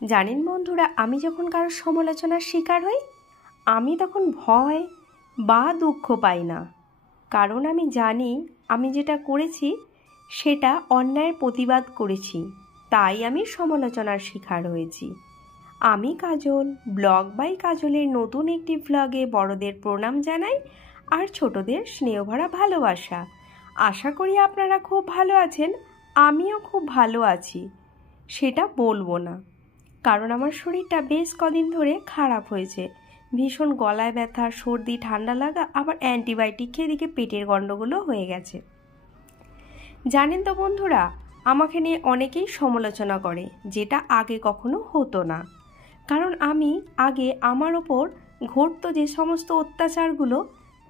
জানেন বন্ধুরা, আমি যখন কারোর সমালোচনার শিকার হই আমি তখন ভয় বা দুঃখ পাই না। কারণ আমি জানি আমি যেটা করেছি সেটা অন্যায়ের প্রতিবাদ করেছি, তাই আমি সমালোচনার শিকার হয়েছি। আমি কাজল, ব্লগ বাই কাজলের নতুন একটি ব্লগে বড়দের প্রণাম জানাই আর ছোটদের স্নেহভরা ভালোবাসা। আশা করি আপনারা খুব ভালো আছেন। আমিও খুব ভালো আছি, সেটা বলবো না, কারণ আমার শরীরটা বেশ কদিন ধরে খারাপ হয়েছে। ভীষণ গলায় ব্যথা, সর্দি, ঠান্ডা লাগা, আবার অ্যান্টিবায়োটিক খেয়ে এদিকে পেটের গণ্ডগোলও হয়ে গেছে। জানেন তো বন্ধুরা, আমাকে নিয়ে অনেকেই সমালোচনা করে, যেটা আগে কখনো হতো না। কারণ আমি আগে আমার ওপর ঘটতো যে সমস্ত অত্যাচারগুলো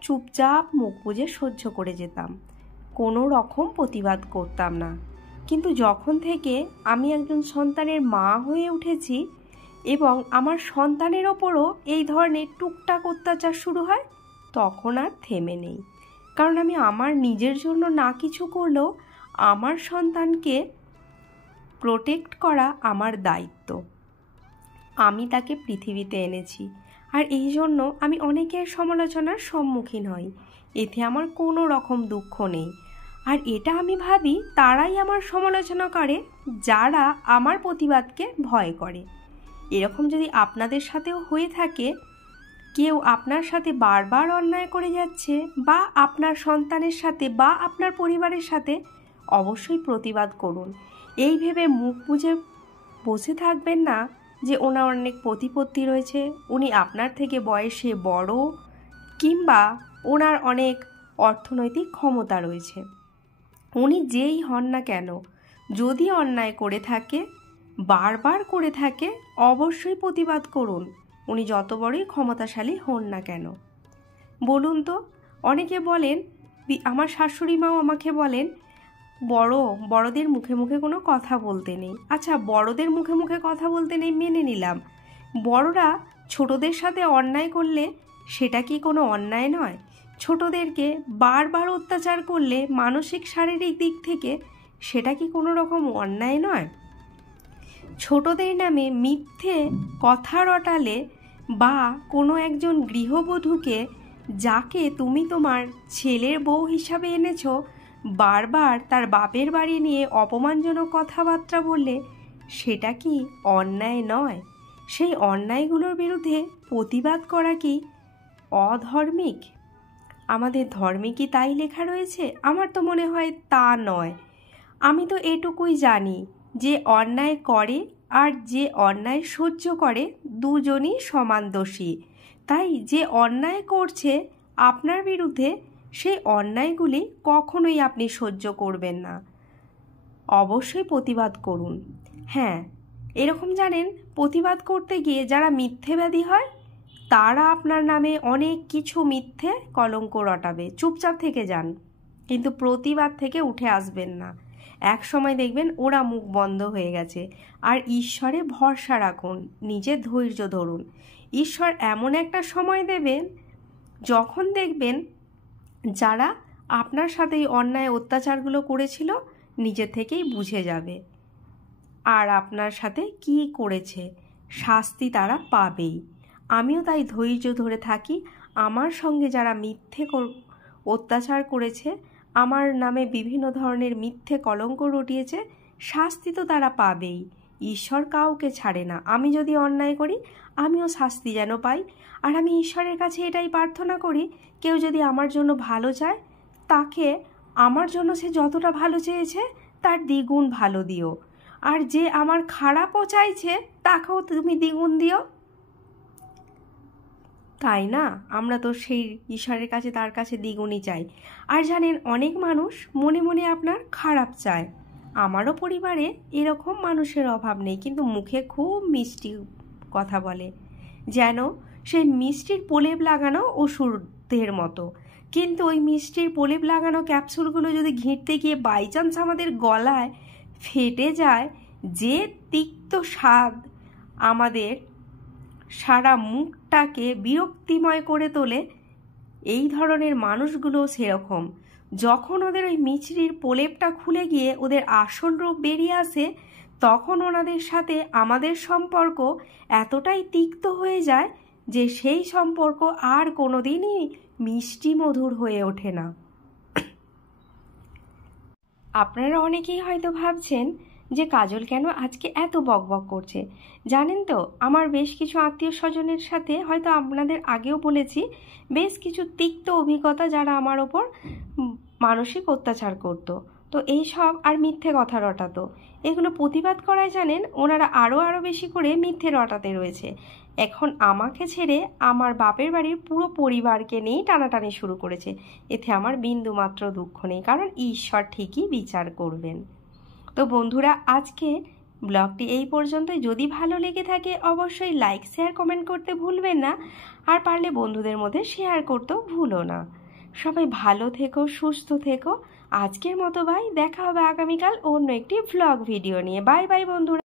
চুপচাপ মুখ বুজে সহ্য করে যেতাম, কোনো রকম প্রতিবাদ করতাম না। কিন্তু যখন থেকে আমি একজন সন্তানের মা হয়ে উঠেছি এবং আমার সন্তানের ওপরও এই ধরনের টুকটাক অত্যাচার শুরু হয়, তখন আর থেমে নেই। কারণ আমি আমার নিজের জন্য না কিছু করলেও আমার সন্তানকে প্রোটেক্ট করা আমার দায়িত্ব। আমি তাকে পৃথিবীতে এনেছি, আর এই জন্য আমি অনেকের সমালোচনার সম্মুখীন হই। এতে আমার কোনো রকম দুঃখ নেই। আর এটা আমি ভাবি তারাই আমার সমালোচনা করে যারা আমার প্রতিবাদকে ভয় করে। এরকম যদি আপনাদের সাথেও হয়ে থাকে, কেউ আপনার সাথে বারবার অন্যায় করে যাচ্ছে বা আপনার সন্তানের সাথে বা আপনার পরিবারের সাথে, অবশ্যই প্রতিবাদ করুন। এই ভেবে মুখ বুজে বসে থাকবেন না যে ওনার অনেক প্রতিপত্তি রয়েছে, উনি আপনার থেকে বয়সে বড়, কিংবা ওনার অনেক অর্থনৈতিক ক্ষমতা রয়েছে। উনি যেই হন না কেন, যদি অন্যায় করে থাকে, বারবার করে থাকে, অবশ্যই প্রতিবাদ করুন, উনি যত বড়ই ক্ষমতাশালী হন না কেন। বলুন তো, অনেকে বলেন, আমার শাশুড়ি মাও আমাকে বলেন, বড়দের মুখে মুখে কোনো কথা বলতে নেই। আচ্ছা, বড়দের মুখে মুখে কথা বলতে নেই মেনে নিলাম, বড়রা ছোটদের সাথে অন্যায় করলে সেটা কি কোনো অন্যায় নয়? ছোটদেরকে বারবার অত্যাচার করলে মানসিক শারীরিক দিক থেকে সেটা কি কোনো রকম অন্যায় নয়? ছোটদের নামে মিথ্যে কথা রটালে বা কোনো একজন গৃহবধূকে, যাকে তুমি তোমার ছেলের বউ হিসাবে এনেছো, বারবার তার বাপের বাড়ি নিয়ে অপমানজনক কথাবার্তা বললে সেটা কি অন্যায় নয়? সেই অন্যায়গুলোর বিরুদ্ধে প্রতিবাদ করা কি অধর্মিক? আমাদের ধর্মে কি তাই লেখা রয়েছে? আমার তো মনে হয় তা নয়। আমি তো এটুকুই জানি যে অন্যায় করে আর যে অন্যায় সহ্য করে দুজনই সমান দোষী। তাই যে অন্যায় করছে আপনার বিরুদ্ধে, সেই অন্যায়গুলি কখনোই আপনি সহ্য করবেন না, অবশ্যই প্রতিবাদ করুন। হ্যাঁ, এরকম জানেন, প্রতিবাদ করতে গিয়ে যারা মিথ্যেবাদী হয় তারা আপনার নামে অনেক কিছু মিথ্যে কলঙ্ক রটাবে। চুপচাপ থেকে যান, কিন্তু প্রতিবাদ থেকে উঠে আসবেন না। এক সময় দেখবেন ওরা মুখ বন্ধ হয়ে গেছে। আর ঈশ্বরে ভরসা রাখুন, নিজের ধৈর্য ধরুন। ঈশ্বর এমন একটা সময় দেবেন যখন দেখবেন যারা আপনার সাথে এই অন্যায় অত্যাচারগুলো করেছিল নিজে থেকেই বুঝে যাবে, আর আপনার সাথে কি করেছে শাস্তি তারা পাবেই। আমিও তাই ধৈর্য ধরে থাকি। আমার সঙ্গে যারা মিথ্যে অত্যাচার করেছে, আমার নামে বিভিন্ন ধরনের মিথ্যে কলঙ্ক রটিয়েছে, শাস্তি তো তারা পাবেই। ঈশ্বর কাউকে ছাড়ে না। আমি যদি অন্যায় করি আমিও শাস্তি যেন পাই। আর আমি ঈশ্বরের কাছে এটাই প্রার্থনা করি, কেউ যদি আমার জন্য ভালো চায়, তাকে আমার জন্য সে যতটা ভালো চেয়েছে তার দ্বিগুণ ভালো দিও। আর যে আমার খারাপও চাইছে তাকেও তুমি দ্বিগুণ দিও। তাই না? আমরা তো সেই ঈশ্বরের কাছে, তার কাছে দ্বিগুণই চাই। আর জানেন, অনেক মানুষ মনে মনে আপনার খারাপ চায়। আমারও পরিবারে এরকম মানুষের অভাব নেই, কিন্তু মুখে খুব মিষ্টি কথা বলে, যেন সেই মিষ্টির প্রলেপ লাগানো ওষুধের মতো। কিন্তু ওই মিষ্টির প্রলেপ লাগানো ক্যাপসুলগুলো যদি ঘিঁটতে গিয়ে বাই চান্স আমাদের গলায় ফেটে যায়, যে তিক্ত স্বাদ আমাদের সারা মুখটাকে বিরক্তিময় করে তোলে, এই ধরনের মানুষগুলো সেরকম। যখন ওদের ওই মিছরির প্রলেপটা খুলে গিয়ে ওদের আসল রূপ বেরিয়ে আসে, তখন ওনাদের সাথে আমাদের সম্পর্ক এতটাই তিক্ত হয়ে যায় যে সেই সম্পর্ক আর কোনোদিনই মিষ্টি মধুর হয়ে ওঠে না। আপনারা অনেকেই হয়তো ভাবছেন যে কাজল কেন আজকে এত বকবক করছে। জানেন তো, আমার বেশ কিছু আত্মীয় স্বজনের সাথে, হয়তো আপনাদের আগেও বলেছি, বেশ কিছু তিক্ত অভিজ্ঞতা, যারা আমার ওপর মানসিক অত্যাচার করতো। তো এই সব আর মিথ্যে কথা রটাতো, এগুলো প্রতিবাদ করায় জানেন ওনারা আরও বেশি করে মিথ্যে রটাতে রয়েছে। এখন আমাকে ছেড়ে আমার বাপের বাড়ির পুরো পরিবারকে নিয়েই টানাটানি শুরু করেছে। এতে আমার বিন্দুমাত্র দুঃখ নেই, কারণ ঈশ্বর ঠিকই বিচার করবেন। তো বন্ধুরা, আজকে ব্লগটি এই পর্যন্তই। যদি ভালো লেগে থাকে অবশ্যই লাইক, শেয়ার, কমেন্ট করতে ভুলবেন না। আর পারলে বন্ধুদের মধ্যে শেয়ার করতেও ভুলো না। সবাই ভালো থেকো, সুস্থ থেকো। আজকের মতো বাই, দেখা হবে আগামীকাল অন্য একটি ভ্লগ ভিডিও নিয়ে। বাই বাই বন্ধুরা।